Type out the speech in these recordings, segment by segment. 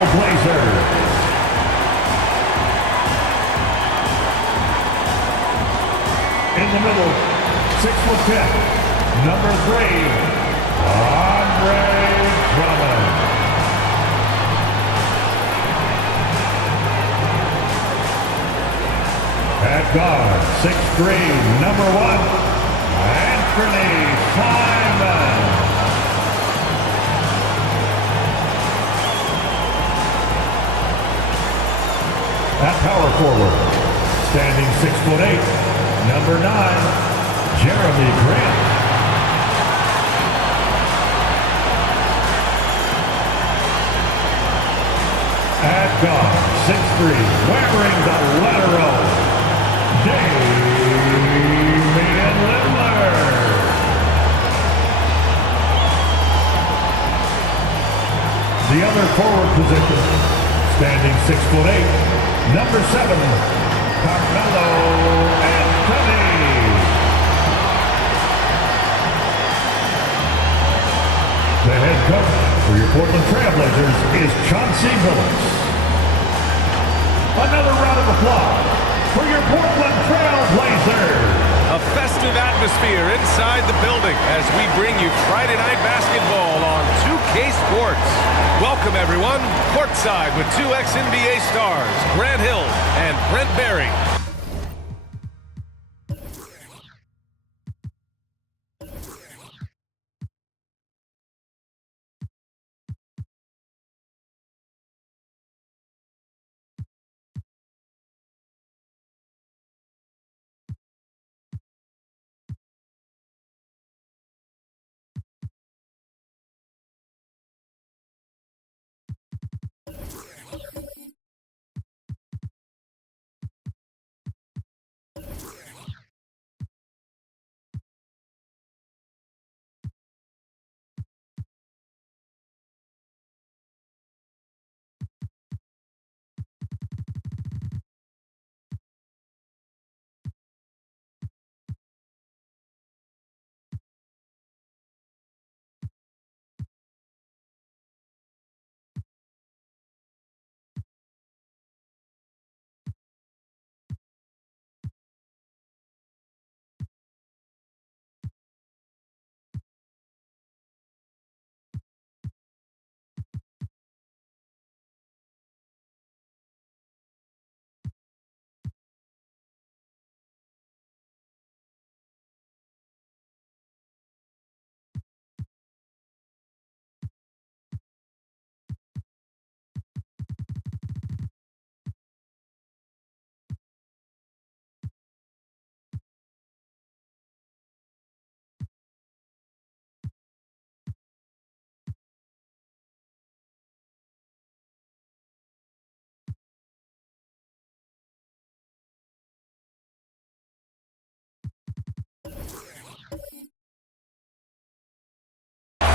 Blazers. In the middle, 6'10", number 3, Andre Drummond. At guard, 6'3", number 1, Anthony Simon. At power forward, standing 6'8", number 9, Jeremy Grant. At guard, 6'3", wearing the letter O, Damian Lillard. The other forward position, standing 6'8", number 7, Carmelo Anthony. The head coach for your Portland Trailblazers is Chauncey Billups. Another round of applause for your Portland Trailblazers. A festive atmosphere inside the building as we bring you Friday Night Basketball on 2K Sports. Welcome, everyone. Courtside with two ex-NBA stars, Grant Hill and Brent Barry.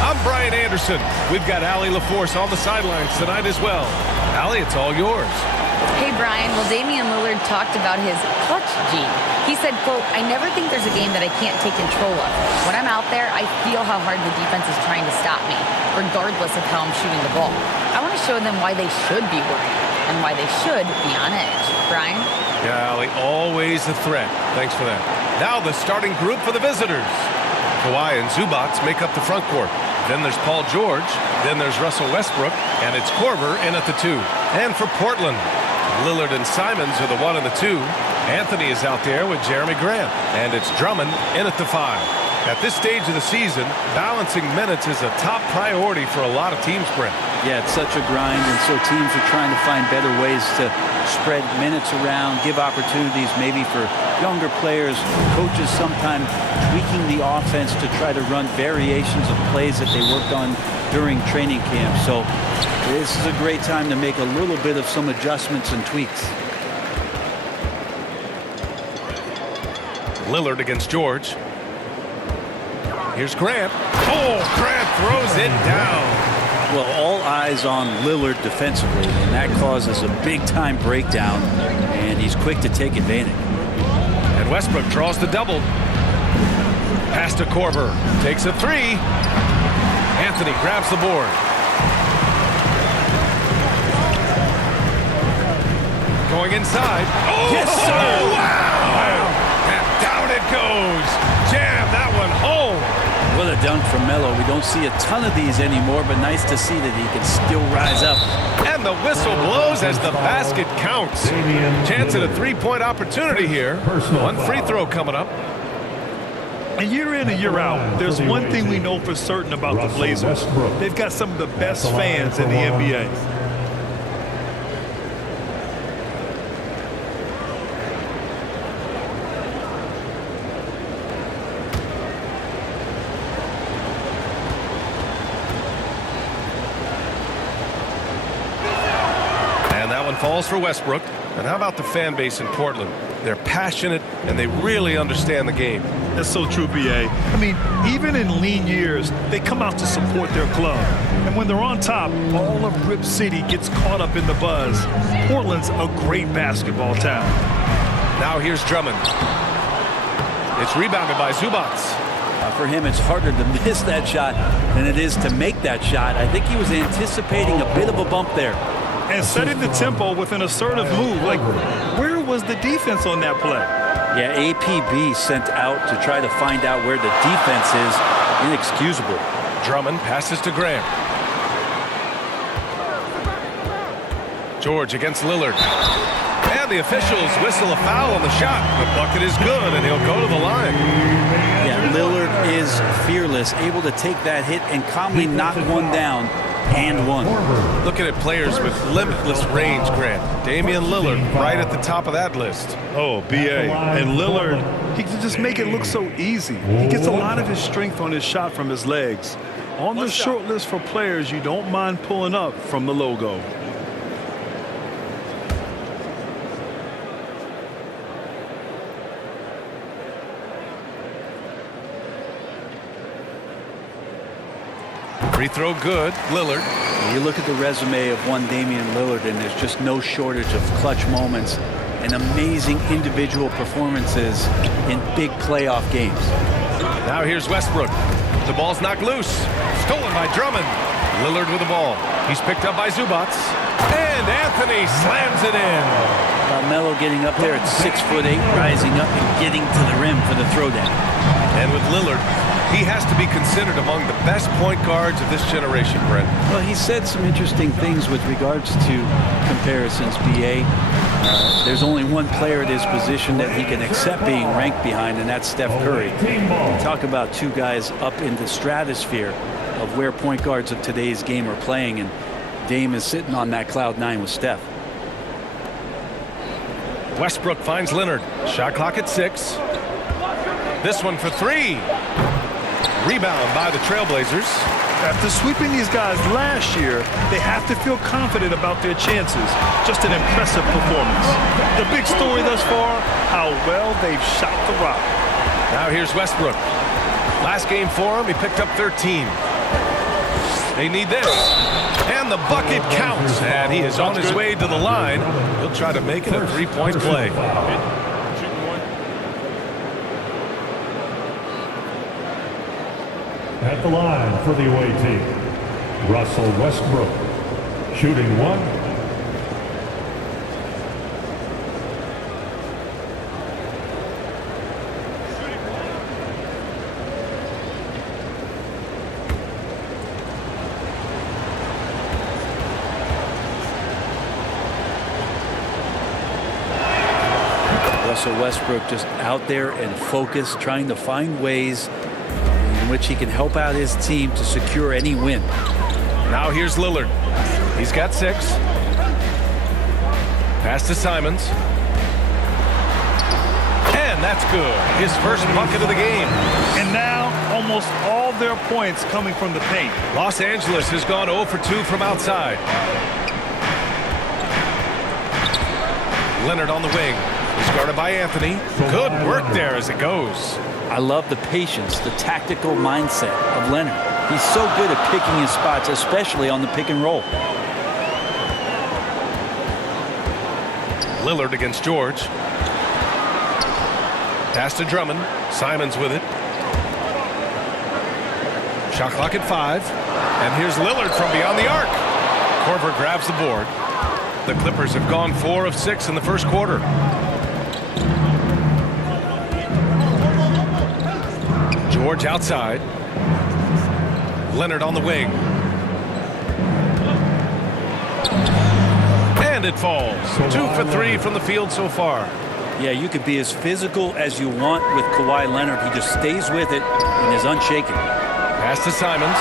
I'm Brian Anderson. We've got Allie LaForce on the sidelines tonight as well. Allie, it's all yours. Hey, Brian. Well, Damian Lillard talked about his clutch gene. He said, quote, "I never think there's a game that I can't take control of. When I'm out there, I feel how hard the defense is trying to stop me, regardless of how I'm shooting the ball. I want to show them why they should be worried and why they should be on edge." Brian? Yeah, Allie, always a threat. Thanks for that. Now the starting group for the visitors. Kawhi and Zubac make up the front court. Then there's Paul George. Then there's Russell Westbrook. And it's Korver in at the 2. And for Portland, Lillard and Simons are the 1 and the 2. Anthony is out there with Jeremy Grant. And it's Drummond in at the 5. At this stage of the season, balancing minutes is a top priority for a lot of teams, Brent. Yeah, it's such a grind, and so teams are trying to find better ways to spread minutes around, give opportunities maybe for younger players. Coaches sometimes tweaking the offense to try to run variations of plays that they worked on during training camp. So this is a great time to make a little bit of some adjustments and tweaks. Lillard against George. Here's Grant. Oh, Grant throws it down. Well, all eyes on Lillard defensively, and that causes a big-time breakdown, and he's quick to take advantage. And Westbrook draws the double. Pass to Korver. Takes a 3. Anthony grabs the board. going inside. Oh, Yes, sir. wow! And down it goes. Jam that one home. What a dunk from Melo. We don't see a ton of these anymore, but nice to see that he can still rise up. And the whistle blows as the basket counts. Chance at a three-point opportunity here. One free throw coming up. And year in and year out, there's one thing we know for certain about the Blazers. They've got some of the best fans in the NBA. And that one falls for Westbrook. And how about the fan base in Portland? They're passionate and they really understand the game. That's so true, B.A. I mean, even in lean years, they come out to support their club. And when they're on top, all of Rip City gets caught up in the buzz. Portland's a great basketball town. Now here's Drummond. It's rebounded by Zubac. For him, it's harder to miss that shot than it is to make that shot. I think he was anticipating a bit of a bump there. And setting the tempo with an assertive move. Like, where was the defense on that play? Yeah, APB sent out to try to find out where the defense is. Inexcusable. Drummond passes to Graham. George against Lillard. And the officials whistle a foul on the shot. The bucket is good, and he'll go to the line. Yeah, Lillard is fearless, able to take that hit and calmly knock one down and one. Looking at players with limitless range, Grant. Damian Lillard right at the top of that list. Oh, B.A. And Lillard, he can just make it look so easy. He gets a lot of his strength on his shot from his legs. On the short list for players you don't mind pulling up from the logo. Free throw good. Lillard. You look at the resume of one Damian Lillard, and there's just no shortage of clutch moments and amazing individual performances in big playoff games. Now here's Westbrook. The ball's knocked loose. Stolen by Drummond. Lillard with the ball. He's picked up by Zubac. And Anthony slams it in. Melo getting up there at 6'8", rising up and getting to the rim for the throwdown. And with Lillard, he has to be considered among the best point guards of this generation, Brent. Well, he said some interesting things with regards to comparisons, B.A. There's only one player at his position that he can accept being ranked behind, and that's Steph Curry. Talk about two guys up in the stratosphere of where point guards of today's game are playing, and Dame is sitting on that cloud nine with Steph. Westbrook finds Leonard. Shot clock at 6. This one for 3. Rebound by the Trailblazers. After sweeping these guys last year, they have to feel confident about their chances. Just an impressive performance. The big story thus far, how well they've shot the rock. Now here's Westbrook. Last game for him, he picked up 13. They need this. And the bucket counts. And he is on his way to the line. He'll try to make it a three-point play. At the line for the away team, Russell Westbrook, shooting 1. Russell Westbrook just out there and focused, trying to find ways in which he can help out his team to secure any win. Now here's Lillard. He's got 6. Pass to Simons. And that's good. His first bucket of the game. And now almost all their points coming from the paint. Los Angeles has gone 0 for 2 from outside. Leonard on the wing. He's guarded by Anthony. Good work there as it goes. I love the patience, the tactical mindset of Leonard. He's so good at picking his spots, especially on the pick and roll. Lillard against George. Pass to Drummond. Simons with it. Shot clock at 5. And here's Lillard from beyond the arc. Korver grabs the board. The Clippers have gone 4 of 6 in the first quarter. George outside. Leonard on the wing. And it falls. 2 for 3 from the field so far. Yeah, you could be as physical as you want with Kawhi Leonard. He just stays with it and is unshaken. Pass to Simons.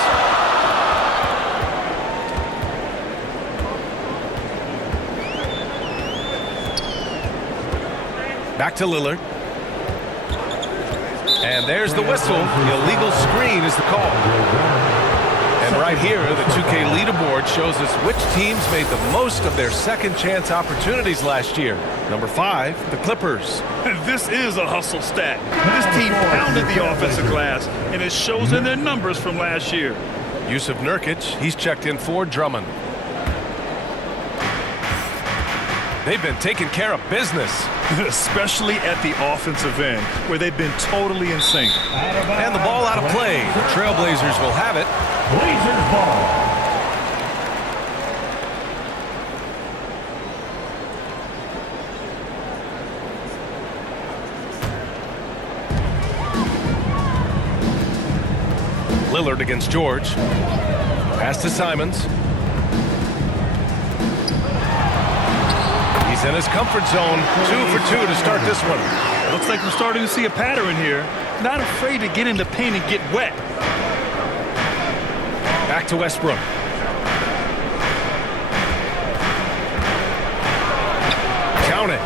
Back to Lillard. And there's the whistle. The illegal screen is the call. And right here, the 2K leaderboard shows us which teams made the most of their second chance opportunities last year. Number 5, the Clippers. And this is a hustle stat. This team pounded the offensive glass, and it shows in their numbers from last year. Yusuf Nurkic, he's checked in for Drummond. They've been taking care of business. Especially at the offensive end, where they've been totally in sync. And the ball out of play. The Trailblazers will have it. Blazers ball. Lillard against George. Pass to Simons. He's in his comfort zone. 2 for 2 to start this one. Looks like we're starting to see a pattern here. Not afraid to get in the paint and get wet. Back to Westbrook. Count it.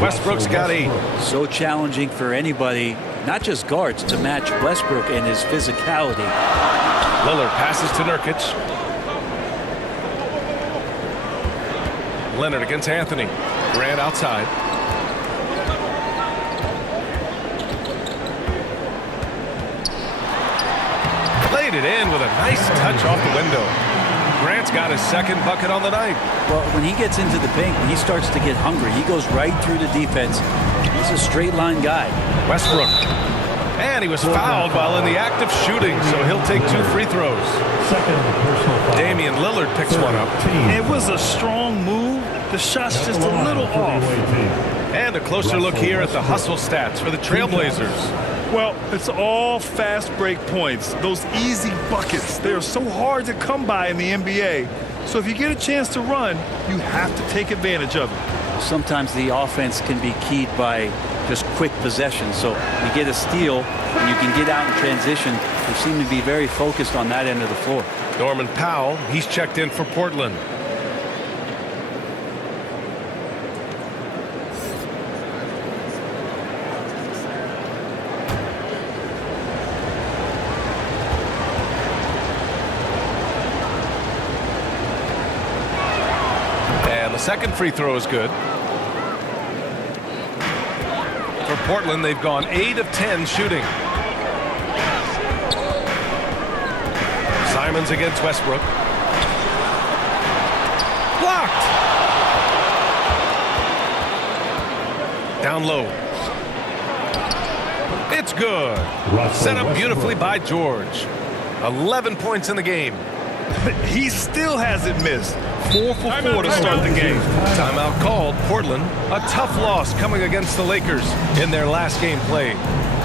Westbrook's got 8. So challenging for anybody, not just guards, to match Westbrook and his physicality. Lillard passes to Nurkic. Leonard against Anthony. Grant outside. Laid it in with a nice touch off the window. Grant's got his second bucket on the night. Well, when he gets into the paint, when he starts to get hungry, he goes right through the defense. He's a straight line guy. Westbrook. And he was fouled while in the act of shooting, so he'll take 2 free throws. Second personal foul. Damian Lillard picks one up. It was a strong move. The shot's just a little off. And a closer look here at the hustle stats for the Trailblazers. Well, it's all fast break points. Those easy buckets. They are so hard to come by in the NBA. So if you get a chance to run, you have to take advantage of it. Sometimes the offense can be keyed by just quick possession. So you get a steal and you can get out in transition. They seem to be very focused on that end of the floor. Norman Powell, he's checked in for Portland. And the second free throw is good. For Portland, they've gone 8 of 10 shooting. Simons against Westbrook. Blocked. Down low. It's good. Set up beautifully by George. 11 points in the game. He still hasn't missed. 4 for 4 to start the game. Timeout called. Portland, a tough loss coming against the Lakers in their last game played.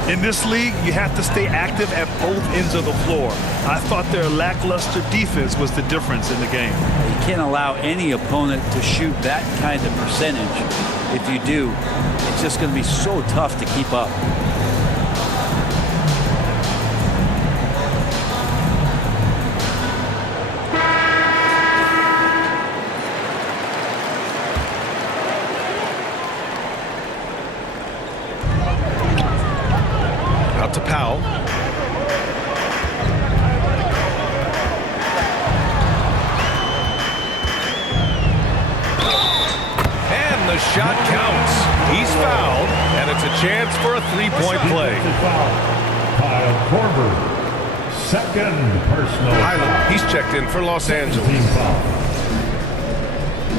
In this league, you have to stay active at both ends of the floor. I thought their lackluster defense was the difference in the game. You can't allow any opponent to shoot that kind of percentage. If you do, it's just going to be so tough to keep up. Out to Powell. And the shot counts. He's fouled, and it's a chance for a three-point play. Kyle Korver, second personal Highland, foul. he's checked in for Los Angeles. Team foul.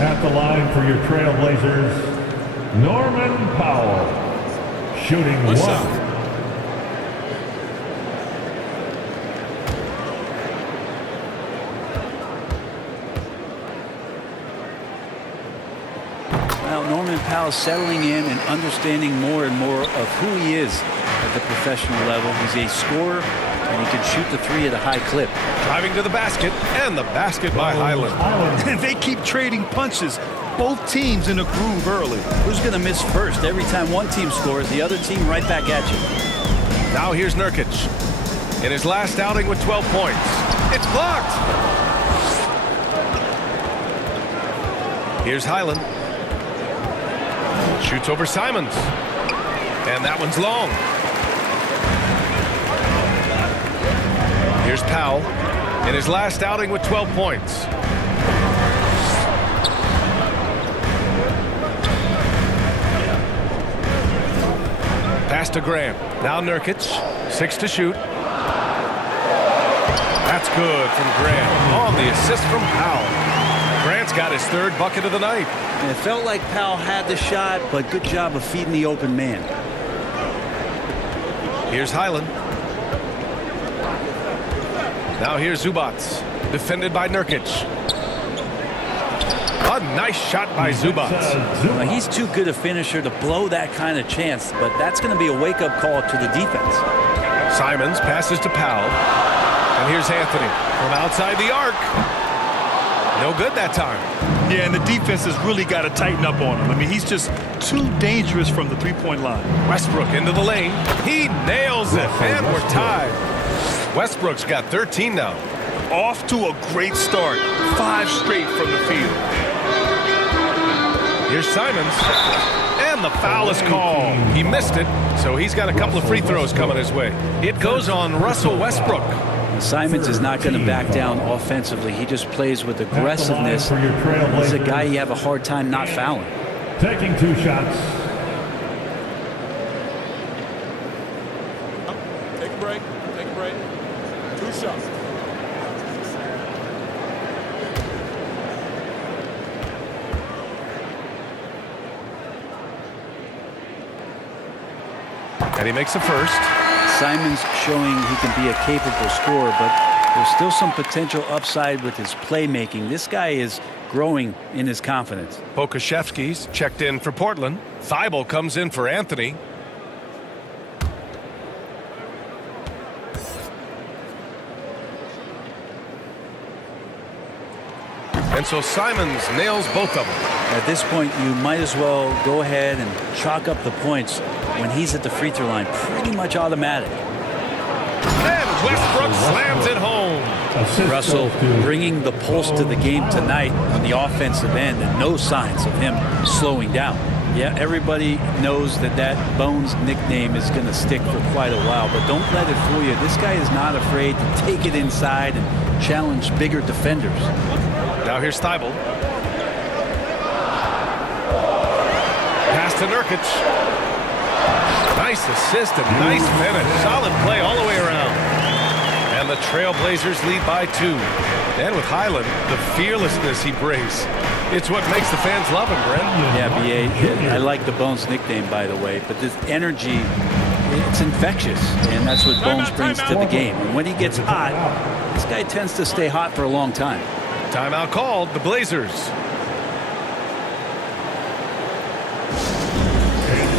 At the line for your Trailblazers, Norman Powell, shooting one. Well, Norman Powell settling in and understanding more and more of who he is at the professional level. He's a scorer, and he can shoot the three at a high clip. Driving to the basket, and the basket by Highland. And they keep trading punches. Both teams in a groove early. Who's going to miss first? Every time one team scores, the other team right back at you. Now here's Nurkic. In his last outing with 12 points. It's blocked. Here's Highland. Shoots over Simons. And that one's long. Here's Powell. In his last outing with 12 points. Pass to Grant. Now Nurkic. 6 to shoot. That's good from Grant. On the assist from Powell. Grant's got his third bucket of the night. And it felt like Powell had the shot, but good job of feeding the open man. Here's Highland. Now here's Zubac. Defended by Nurkic. A nice shot by Zubac. Well, he's too good a finisher to blow that kind of chance, but that's going to be a wake-up call to the defense. Simons passes to Powell. And here's Anthony from outside the arc. No good that time. Yeah, and the defense has really got to tighten up on him. I mean, he's just too dangerous from the three-point line. Westbrook into the lane. He nails it, and we're tied. Westbrook's got 13 now. Off to a great start. 5 straight from the field. Here's Simons. And the foul is called. He missed it, so he's got a couple of free throws coming his way. It goes on Russell Westbrook. Simons is not going to back down offensively. He just plays with aggressiveness. He's a guy you have a hard time not fouling. Taking 2 shots. Take a break. Take a break. 2 shots. And he makes the first. Simons showing he can be a capable scorer, but there's still some potential upside with his playmaking. This guy is growing in his confidence. Pokusevski's checked in for Portland. Thibault comes in for Anthony. And so Simons nails both of them. At this point, you might as well go ahead and chalk up the points when he's at the free throw line. Pretty much automatic. And Westbrook slams it home. Russell bringing the pulse to the game tonight on the offensive end, and no signs of him slowing down. Yeah, everybody knows that Bones nickname is going to stick for quite a while, but don't let it fool you. This guy is not afraid to take it inside and challenge bigger defenders. Now here's Thibault. Pass to Nurkic. Nice assist and nice finish. Solid play all the way around. And the Trailblazers lead by 2. And with Highland, the fearlessness he brings, it's what makes the fans love him, Brent. Yeah, B.A., I like the Bones nickname, by the way, but this energy, it's infectious, and that's what Bones brings to the game. And when he gets hot, this guy tends to stay hot for a long time. Timeout called, the Blazers. It's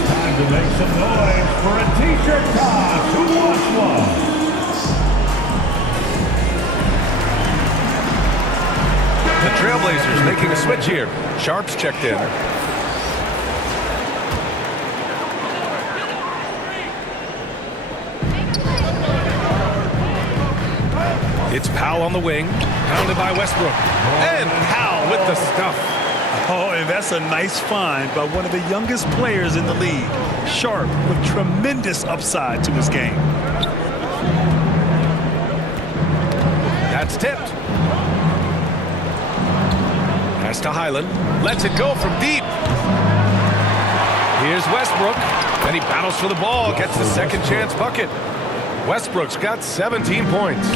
time to make some noise for a t-shirt toss. Who wants one? The Trailblazers making a switch here. Sharp's checked in. It's Powell on the wing, pounded by Westbrook. And Powell with the stuff. Oh, and that's a nice find by one of the youngest players in the league. Sharp with tremendous upside to his game. That's tipped. Pass to Highland. Lets it go from deep. Here's Westbrook. And he battles for the ball. Gets the second chance bucket. Westbrook's got 17 points.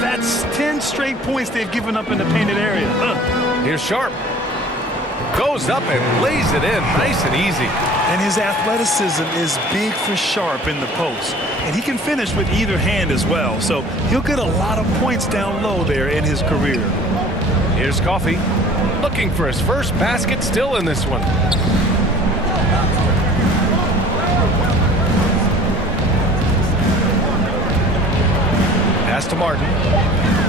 That's 10 straight points they've given up in the painted area. Here's Sharp. Goes up and lays it in nice and easy. And his athleticism is big for Sharp in the post. And he can finish with either hand as well. So he'll get a lot of points down low there in his career. Here's Coffey. looking for his first basket still in this one. Pass to Martin.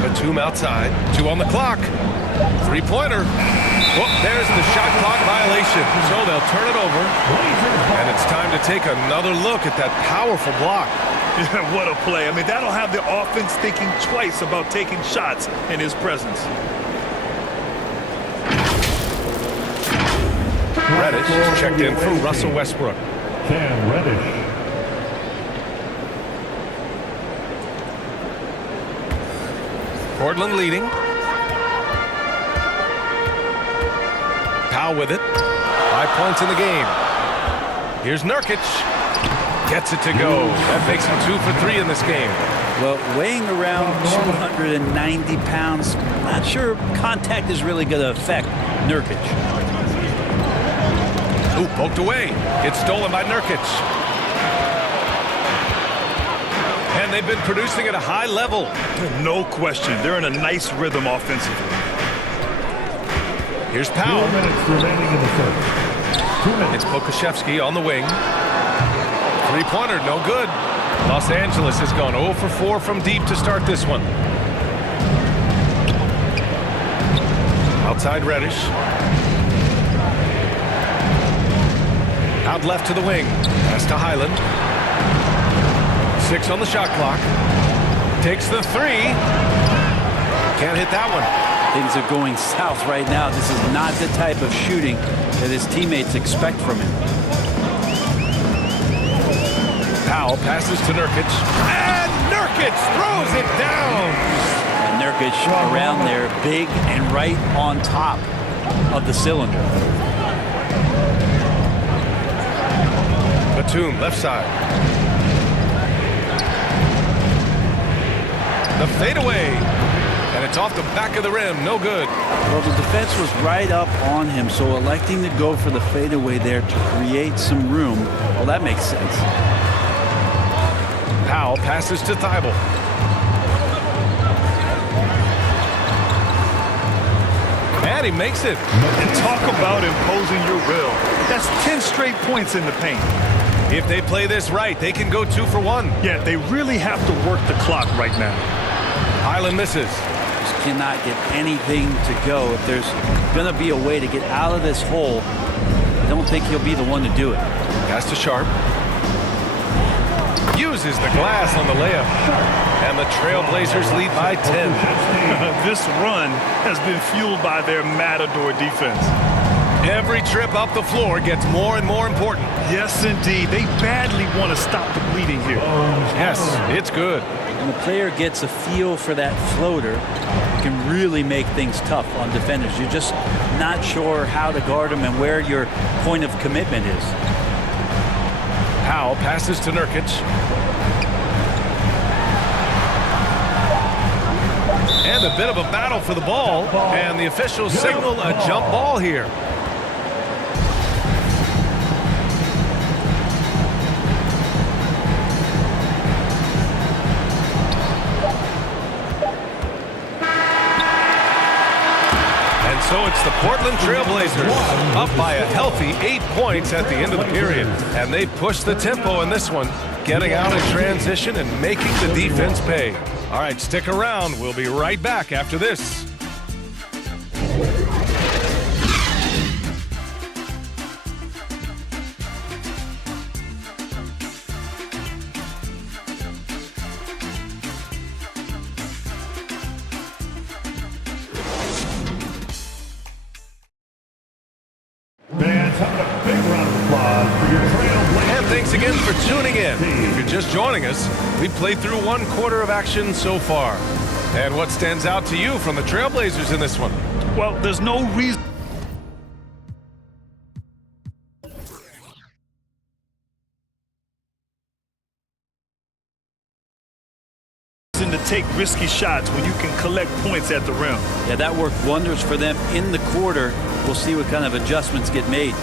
Batum outside. 2 on the clock. Three-pointer. Whoop, there's the shot clock violation. So they'll turn it over. And it's time to take another look at that powerful block. Yeah, what a play. I mean, that'll have the offense thinking twice about taking shots in his presence. Reddish is checked in for Russell Westbrook. Cam Reddish. Portland leading. Powell with it. 5 points in the game. Here's Nurkic. Gets it to go. That makes him 2 for 3 in this game. Well, weighing around 290 pounds, not sure contact is really going to affect Nurkic. Ooh, poked away. It's stolen by Nurkic. And they've been producing at a high level. No question. They're in a nice rhythm offensively. Here's Powell. 2 minutes remaining in the first. 2 minutes. It's Pokusevski on the wing. Three-pointer, no good. Los Angeles has gone 0 for 4 from deep to start this one. Outside Reddish. Out left to the wing. Pass to Highland. 6 on the shot clock. Takes the 3. Can't hit that one. Things are going south right now. This is not the type of shooting that his teammates expect from him. Powell passes to Nurkic. And Nurkic throws it down. And Nurkic around there, big and right on top of the cylinder. Batum, left side. The fadeaway. And it's off the back of the rim. No good. Well, the defense was right up on him, so electing to go for the fadeaway there to create some room, well, that makes sense. Powell passes to Thibault. And he makes it. And talk about imposing your will. That's 10 straight points in the paint. If they play this right, they can go 2 for 1. Yeah, they really have to work the clock right now. Highland misses. Just cannot get anything to go. If there's going to be a way to get out of this hole, I don't think he'll be the one to do it. Pass to Sharp. Uses the glass on the layup. And the Trailblazers lead by 10. This run has been fueled by their Matador defense. Every trip up the floor gets more and more important. Yes, indeed. They badly want to stop the bleeding here. Yes, it's good. When the player gets a feel for that floater, it can really make things tough on defenders. You're just not sure how to guard them and where your point of commitment is. Powell passes to Nurkic. And a bit of a battle for the ball. And the officials signal a jump ball here. So it's the Portland Trailblazers up by a healthy 8 points at the end of the period. And they push the tempo in this one, getting out in transition and making the defense pay. All right, stick around. We'll be right back after this. Thanks again for tuning in. If you're just joining us, we've played through 1/4 of action so far. And what stands out to you from the Trailblazers in this one? Well, there's no reason to take risky shots when you can collect points at the rim. Yeah, that worked wonders for them in the quarter. We'll see what kind of adjustments get made.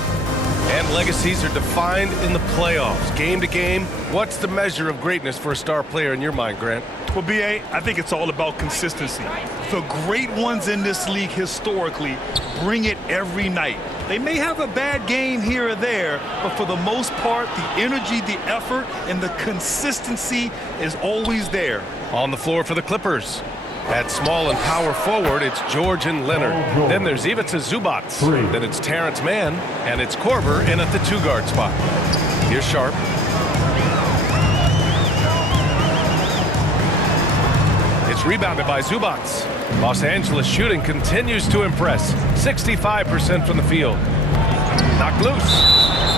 And legacies are defined in the playoffs. Game to game, what's the measure of greatness for a star player in your mind, Grant? Well, B.A., I think it's all about consistency. The great ones in this league historically bring it every night. They may have a bad game here or there, but for the most part, the energy, the effort, and the consistency is always there. On the floor for the Clippers. At small and power forward, it's George and Leonard. Then there's Ivica Zubac. Then it's Terrence Mann, and it's Korver in at the 2-guard spot. Here's Sharp. It's rebounded by Zubac. Los Angeles shooting continues to impress. 65% from the field. Knocked loose.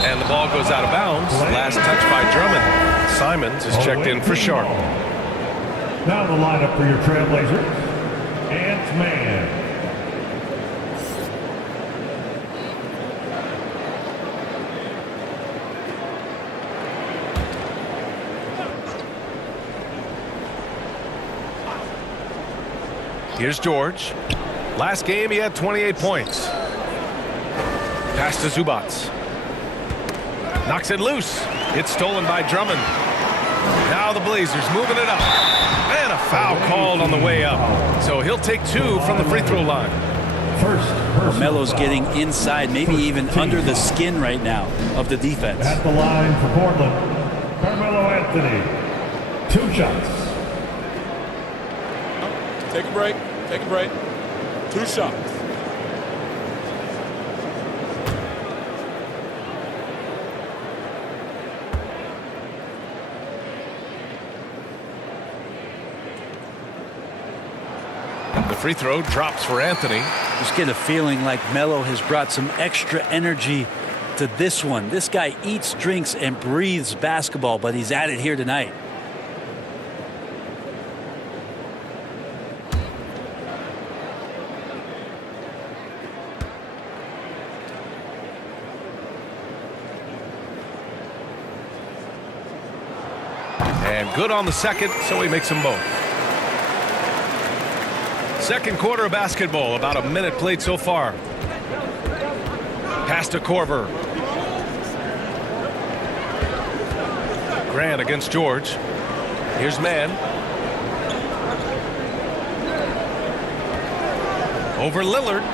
And the ball goes out of bounds. Last touch by Drummond. Simons is checked in for Sharp. Now the lineup for your Trailblazers. Ant-Man. Here's George. Last game, he had 28 points. Pass to Zubac. Knocks it loose. It's stolen by Drummond. Now the Blazers moving it up. And a foul called on the way up. So he'll take 2 from the free throw line. Melo's getting inside, maybe even under the skin right now of the defense. At the line for Portland, Carmelo Anthony. 2 shots. Take a break. Take a break. 2 shots. The free throw drops for Anthony. Just get a feeling like Melo has brought some extra energy to this one. This guy eats, drinks, and breathes basketball, but he's at it here tonight. And good on the second, so he makes them both. Second quarter of basketball, about a minute played so far. Pass to Korver. Grant against George. Here's Mann. Over Lillard.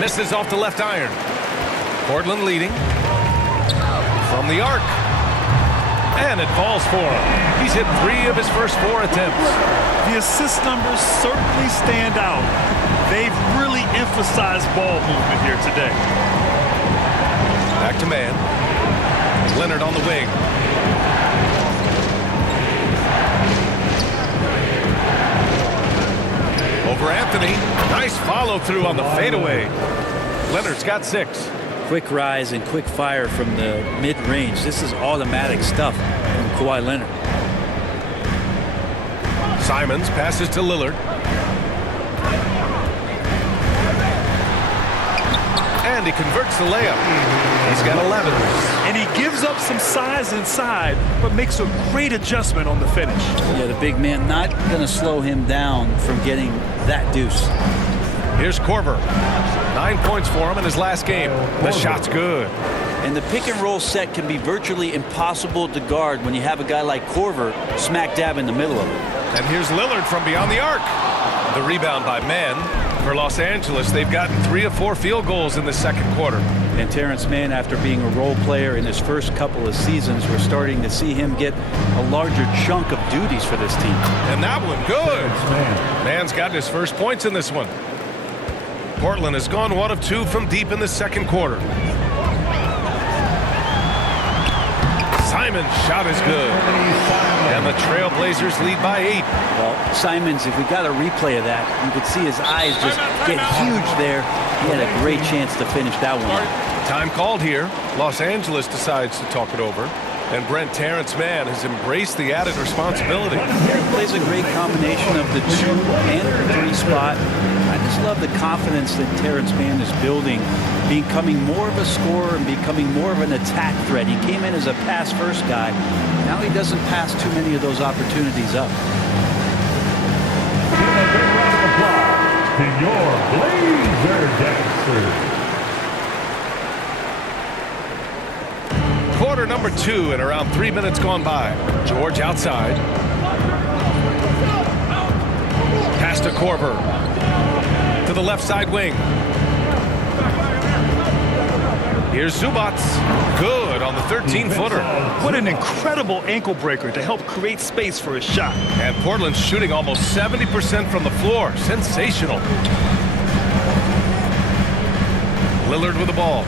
Misses off the left iron. Portland leading. From the arc. And it falls for him. He's hit 3 of his first 4 attempts. The assist numbers certainly stand out. They've really emphasized ball movement here today. Back to Mann. Leonard on the wing. Over Anthony. Nice follow through on the fadeaway. Leonard's got 6. Quick rise and quick fire from the mid-range. This is automatic stuff from Kawhi Leonard. Simons passes to Lillard. And he converts the layup. He's got 11. And he gives up some size inside, but makes a great adjustment on the finish. Yeah, the big man not going to slow him down from getting that deuce. Here's Korver. 9 points for him in his last game. The shot's good. And the pick and roll set can be virtually impossible to guard when you have a guy like Korver smack dab in the middle of it. And here's Lillard from beyond the arc. The rebound by Mann. For Los Angeles, they've gotten 3 of 4 field goals in the second quarter. And Terrence Mann, after being a role player in his first couple of seasons, we're starting to see him get a larger chunk of duties for this team. And that one good. Mann's got his first points in this one. Portland has gone 1 of 2 from deep in the second quarter. Simon's shot is good. And the Trailblazers lead by 8. Well, Simons, if we got a replay of that, you could see his eyes just get huge there. He had a great chance to finish that one. Time called here. Los Angeles decides to talk it over. And Brent Terrence Mann has embraced the added responsibility. He plays a great combination of the 2 and the 3 spot. I just love the confidence that Terrence Mann is building, becoming more of a scorer and becoming more of an attack threat. He came in as a pass-first guy. Now he doesn't pass too many of those opportunities up. Give a big round of applause to your Blazer dancers. Quarter number 2 and around 3 minutes gone by. George outside. Pass to Korver. To the left side wing. Here's Zubats. Good on the 13-footer. What an incredible ankle breaker to help create space for a shot. And Portland's shooting almost 70% from the floor. Sensational. Lillard with the ball.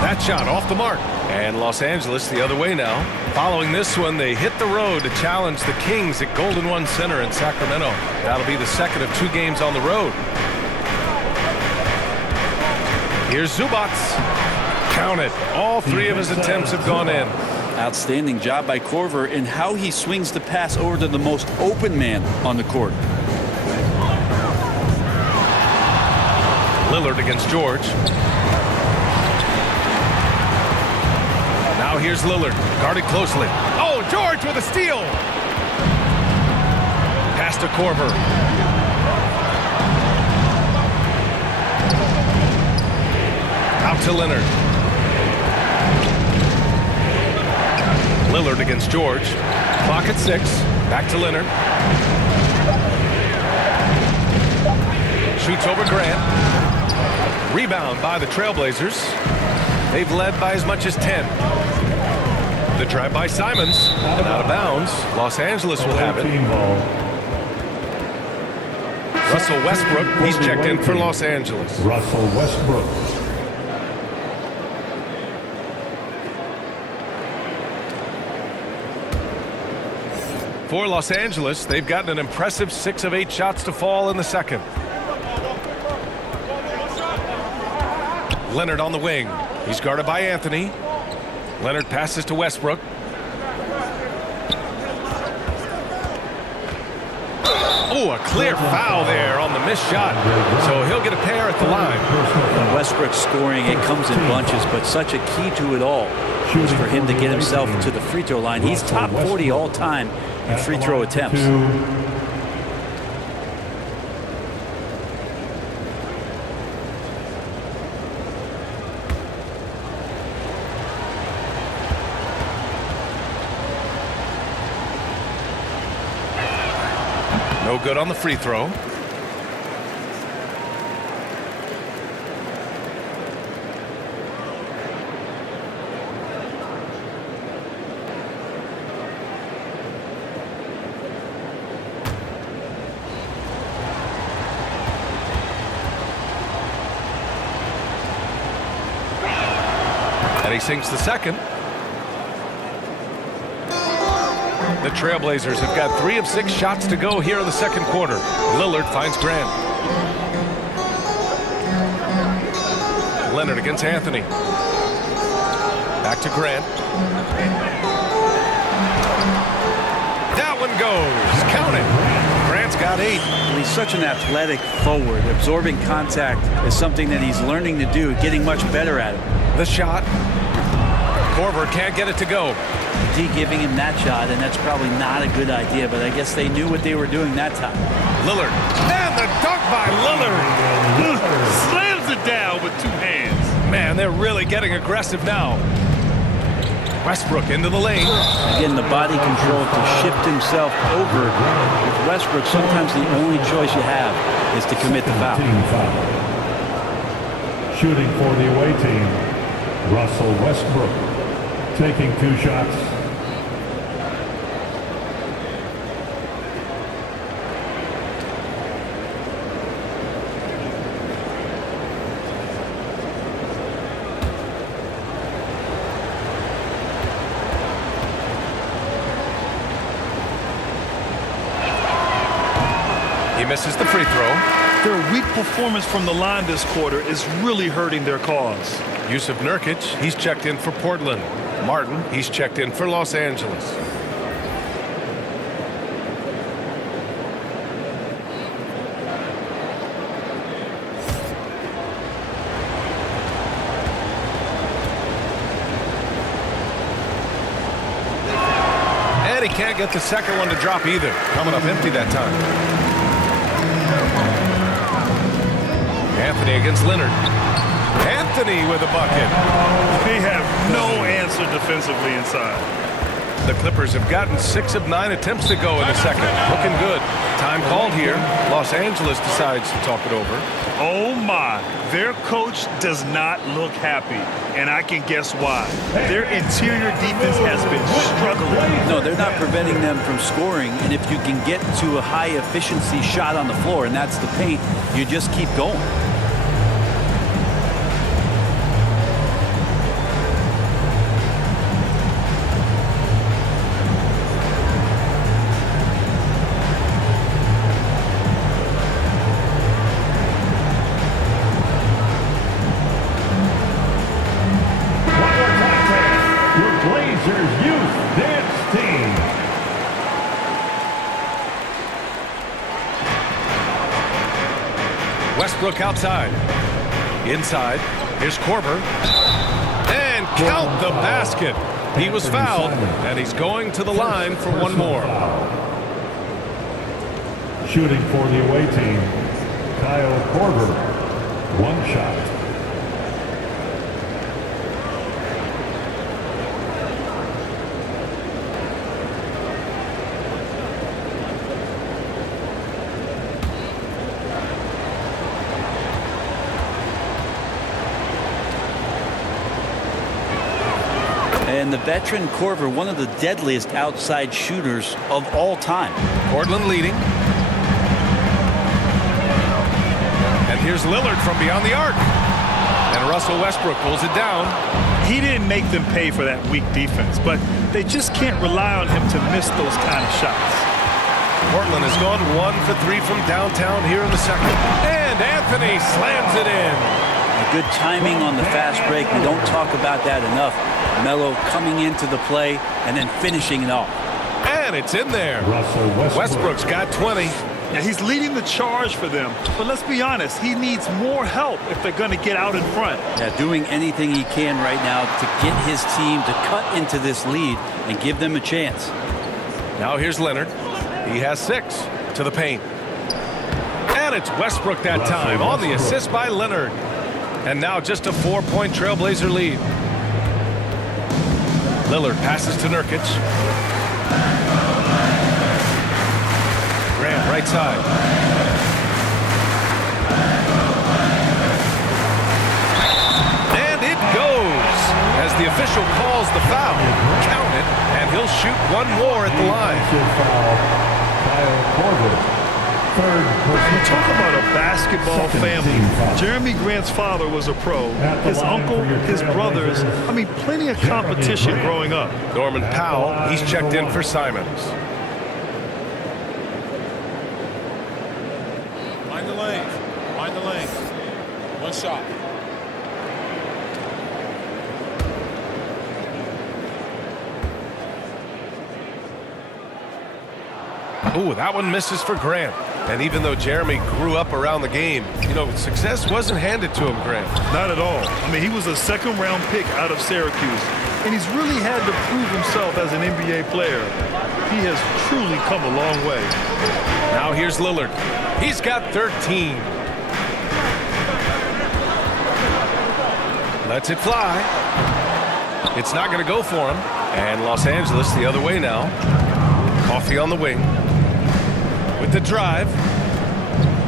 That shot off the mark. And Los Angeles the other way now. Following this one, they hit the road to challenge the Kings at Golden One Center in Sacramento. That'll be the second of 2 games on the road. Here's Zubats. Count it. All 3 of his attempts have gone in. Outstanding job by Korver in how he swings the pass over to the most open man on the court. Lillard against George. Now here's Lillard, guarded closely. Oh, George with a steal. Pass to Korver. Out to Leonard. Lillard against George. Clock at 6. Back to Leonard. Shoots over Grant. Rebound by the Trailblazers. They've led by as much as 10. The drive by Simons. And out of bounds. Los Angeles will have it. Russell Westbrook. He's checked in for Los Angeles. Russell Westbrook. For Los Angeles, they've gotten an impressive 6 of 8 shots to fall in the second. Leonard on the wing. He's guarded by Anthony. Leonard passes to Westbrook. Oh, a clear foul there on the missed shot. So he'll get a pair at the line. When Westbrook scoring, it comes in bunches, but such a key to it all is for him to get himself to the free throw line. He's top 40 all time in free throw attempts. No good on the free throw. And he sinks the second. The Trailblazers have got 3 of 6 shots to go here in the second quarter. Lillard finds Grant. Leonard against Anthony. Back to Grant. That one goes. Count it. Grant's got 8. He's such an athletic forward. Absorbing contact is something that he's learning to do, getting much better at it. The shot. Korver can't get it to go. D giving him that shot, and that's probably not a good idea, but I guess they knew what they were doing that time. Lillard. And the dunk by Lillard. Slams it down with 2 hands. Man, they're really getting aggressive now. Westbrook into the lane. Again, the body control to shift himself over. With Westbrook, sometimes the only choice you have is to commit the foul. Shooting for the away team, Russell Westbrook, taking 2 shots. He misses the free throw. Their weak performance from the line this quarter is really hurting their cause. Yusuf Nurkic, he's checked in for Portland. Martin, he's checked in for Los Angeles. And he can't get the second one to drop either. Coming up empty that time. Anthony against Leonard. Anthony with a bucket. They have no answer defensively inside. The Clippers have gotten 6 of 9 attempts to go in the second. Looking good. Time called here. Los Angeles decides to talk it over. Oh my, their coach does not look happy, and I can guess why. Their interior defense has been struggling. No, they're not preventing them from scoring, and if you can get to a high efficiency shot on the floor, and that's the paint, you just keep going. Blazers Youth Dance Team. Westbrook outside. Inside. Here's Korver. And count the basket. He was fouled, and he's going to the line for one more. Shooting for the away team, Kyle Korver. One shot. And the veteran Korver, one of the deadliest outside shooters of all time. Portland leading. And here's Lillard from beyond the arc. And Russell Westbrook pulls it down. He didn't make them pay for that weak defense, but they just can't rely on him to miss those kind of shots. Portland has gone 1 for 3 from downtown here in the second. And Anthony slams it in. Good timing on the fast break. We don't talk about that enough. Melo coming into the play and then finishing it off. And it's in there. Russell Westbrook. Westbrook's got 20. Yeah, he's leading the charge for them, but let's be honest, he needs more help if they're going to get out in front. Yeah, doing anything he can right now to get his team to cut into this lead and give them a chance. Now here's Leonard. He has 6 to the paint. And it's Westbrook that time on the assist by Leonard. And now just a 4-point Trailblazer lead. Lillard passes to Nurkic. Graham right side. And it goes as the official calls the foul. Count it, and he'll shoot one more at the line. Kyle Korver. Third You talk about a basketball Second family. team foul. Jeremy Grant's father was a pro. At the His line uncle, for your his brothers. Trailblazers, I mean, plenty of competition Grant. growing up. Norman Powell, he's checked in for Simons. Mind the lane. Mind the lane. One shot. Ooh, that one misses for Grant. And even though Jeremy grew up around the game, you know, success wasn't handed to him, Grant. Not at all. I mean, he was a second-round pick out of Syracuse, and he's really had to prove himself as an NBA player. He has truly come a long way. Now here's Lillard. He's got 13. Lets it fly. It's not going to go for him. And Los Angeles the other way now. Coffee on the wing. With the drive.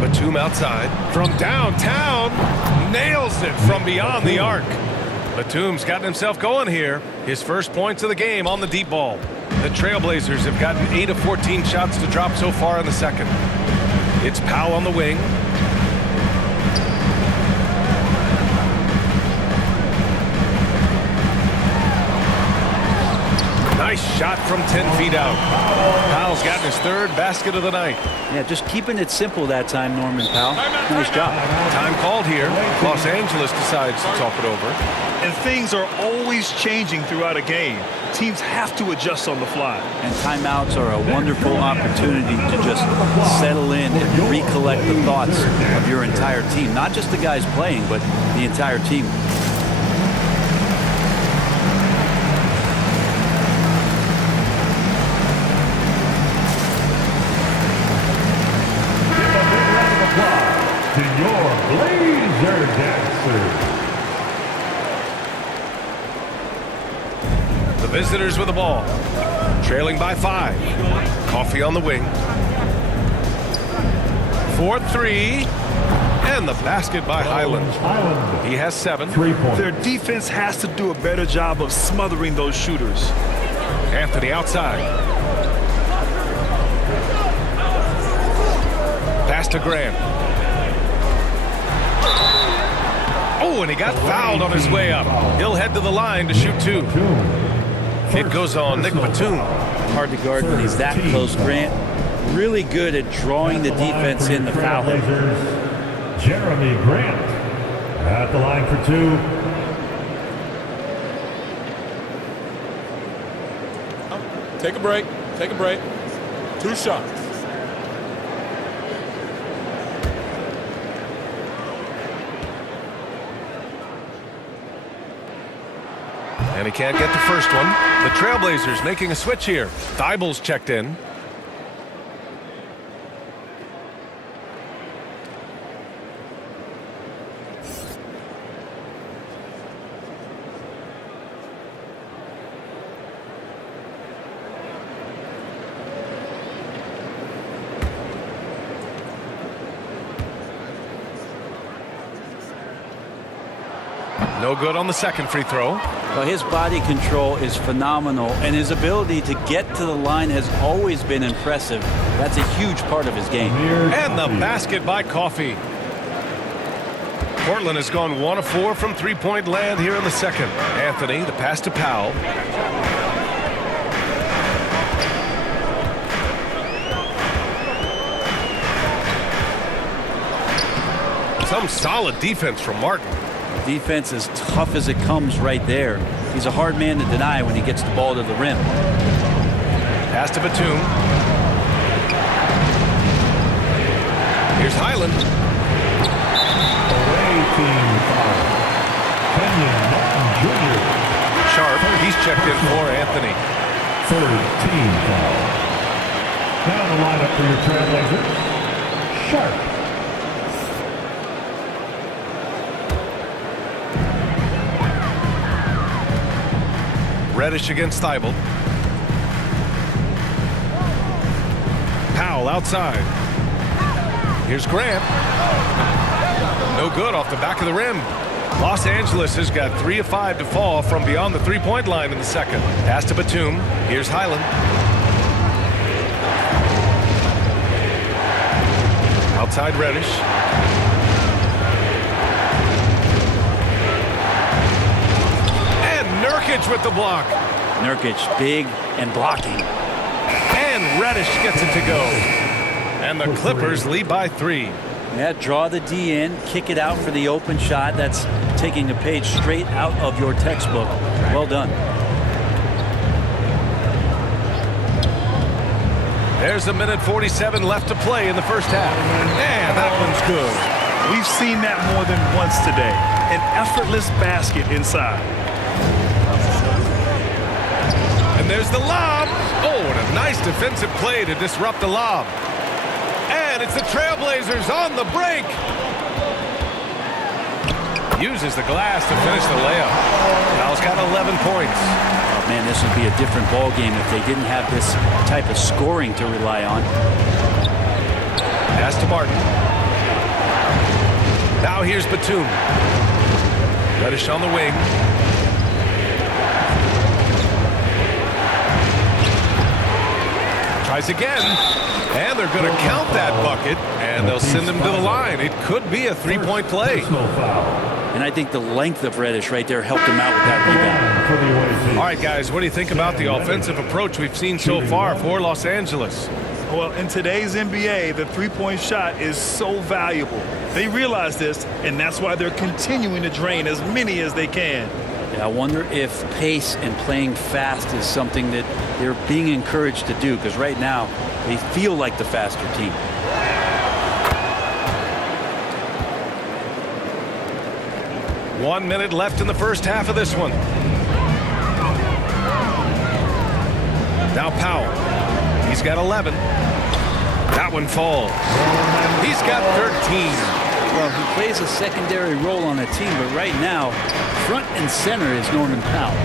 Batum outside. From downtown. Nails it from beyond the arc. Batum's gotten himself going here. His first points of the game on the deep ball. The Trailblazers have gotten 8 of 14 shots to drop so far in the second. It's Powell on the wing. Nice shot from 10 feet out. Powell's gotten his third basket of the night. Yeah, just keeping it simple that time, Norman Powell. Nice job. Time called here. Los Angeles decides to talk it over. And things are always changing throughout a game. Teams have to adjust on the fly. And timeouts are a wonderful opportunity to just settle in and recollect the thoughts of your entire team. Not just the guys playing, but the entire team. to your Blazer Dancers. The visitors with the ball. Trailing by 5. Coffee on the wing. 4-3. And the basket by Highland. He has 7. 3 points. Their defense has to do a better job of smothering those shooters. Anthony outside. Pass to Graham. Oh, and he got fouled on his way up. He'll head to the line to shoot 2. It goes on Nick Batum. Hard to guard when he's that close. Grant really good at drawing the defense in the foul. Jeremy Grant at the line for 2. Take a break. Take a break. 2 shots. And he can't get the first one. The Trailblazers making a switch here. Thybulle's checked in. No good on the second free throw. Well, his body control is phenomenal, and his ability to get to the line has always been impressive. That's a huge part of his game. And the basket by Coffee. Portland has gone 1 of 4 from three-point land here in the second. Anthony, the pass to Powell. Some solid defense from Martin. Defense as tough as it comes right there. He's a hard man to deny when he gets the ball to the rim. Pass to Batum. Here's Highland. Away team foul. Kenyon Martin Jr. Sharp, he's checked in for Anthony. 3rd team foul. Now the lineup for your Trailblazers. Sharp. Reddish against Thybulle. Powell outside. Here's Grant. No good off the back of the rim. Los Angeles has got 3 of 5 to fall from beyond the three-point line in the second. Pass to Batum. Here's Highland. Outside Reddish. Nurkic with the block. Nurkic big and blocking. And Reddish gets it to go. And the Clippers lead by 3. Yeah, draw the D in, kick it out for the open shot. That's taking a page straight out of your textbook. Well done. There's a minute 47 left to play in the first half. And that one's good. We've seen that more than once today. An effortless basket inside. And there's the lob. Oh, and a nice defensive play to disrupt the lob. And it's the Trailblazers on the break. Uses the glass to finish the layup. Now got 11 points. Oh, man, this would be a different ball game if they didn't have this type of scoring to rely on. Pass to Martin. Now here's Batum. Reddish on the wing. Tries again, and they're going to count that bucket, and they'll send him to the line. It could be a three-point play. And I think the length of Reddish right there helped him out with that rebound. All right, guys, what do you think about the offensive approach we've seen so far for Los Angeles? Well, in today's NBA, the three-point shot is so valuable. They realize this, and that's why they're continuing to drain as many as they can. Yeah, I wonder if pace and playing fast is something that they're being encouraged to do, because right now they feel like the faster team. One minute left in the first half of this one. Now Powell. He's got 11. That one falls. He's got 13. Well, he plays a secondary role on the team, but right now, front and center is Norman Powell.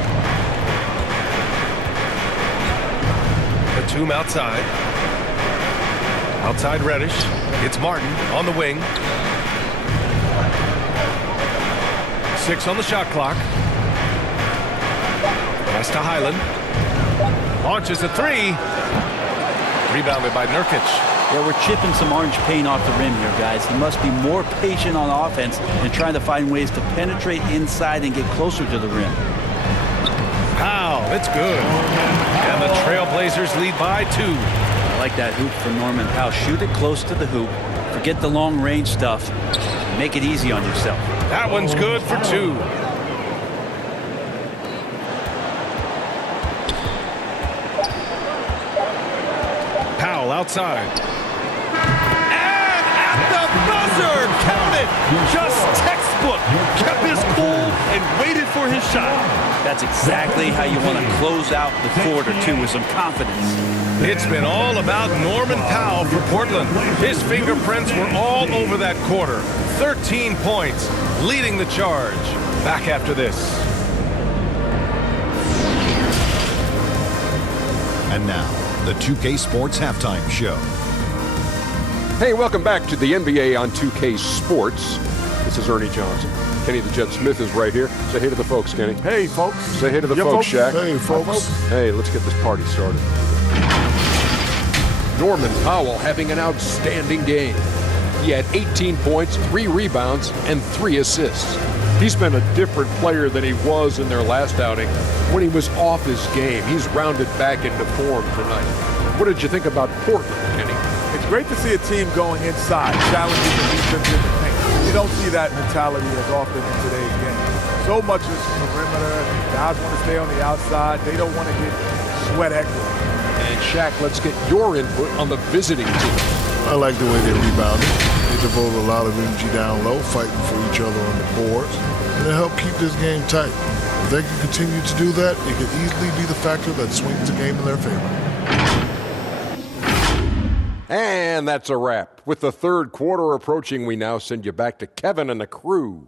Batum outside. Outside Reddish. It's Martin on the wing. 6 on the shot clock. Pass to Highland. Launches a 3. Rebounded by Nurkic. Yeah, we're chipping some orange paint off the rim here, guys. He must be more patient on offense and trying to find ways to penetrate inside and get closer to the rim. Wow, it's good. And the Trailblazers lead by 2. I like that hoop for Norman Powell. Shoot it close to the hoop. Forget the long range stuff. Make it easy on yourself. That one's good for 2. Powell outside. And at the buzzer, count it. Just textbook. Kept his cool and waited for his shot. That's exactly how you want to close out the quarter, too, with some confidence. It's been all about Norman Powell for Portland. His fingerprints were all over that quarter. 13 points, leading the charge. Back after this. And now, the 2K Sports Halftime Show. Hey, welcome back to the NBA on 2K Sports. This is Ernie Johnson. Kenny the Jet Smith is right here. Say hey to the folks, Kenny. Hey, folks. Say hey to the folks, Shaq. Hey, folks. Hey, let's get this party started. Norman Powell having an outstanding game. He had 18 points, 3 rebounds, and 3 assists. He's been a different player than he was in their last outing when he was off his game. He's rounded back into form tonight. What did you think about Portland, Kenny? It's great to see a team going inside, challenging the defense in the paint. You don't see that mentality as often in today's game. So much is perimeter. Guys want to stay on the outside. They don't want to get sweat equity. And Shaq, let's get your input on the visiting team. I like the way they rebounded. They devote a lot of energy down low, fighting for each other on the boards, and it helped keep this game tight. If they can continue to do that, it could easily be the factor that swings the game in their favor. And that's a wrap. With the third quarter approaching, we now send you back to Kevin and the crew.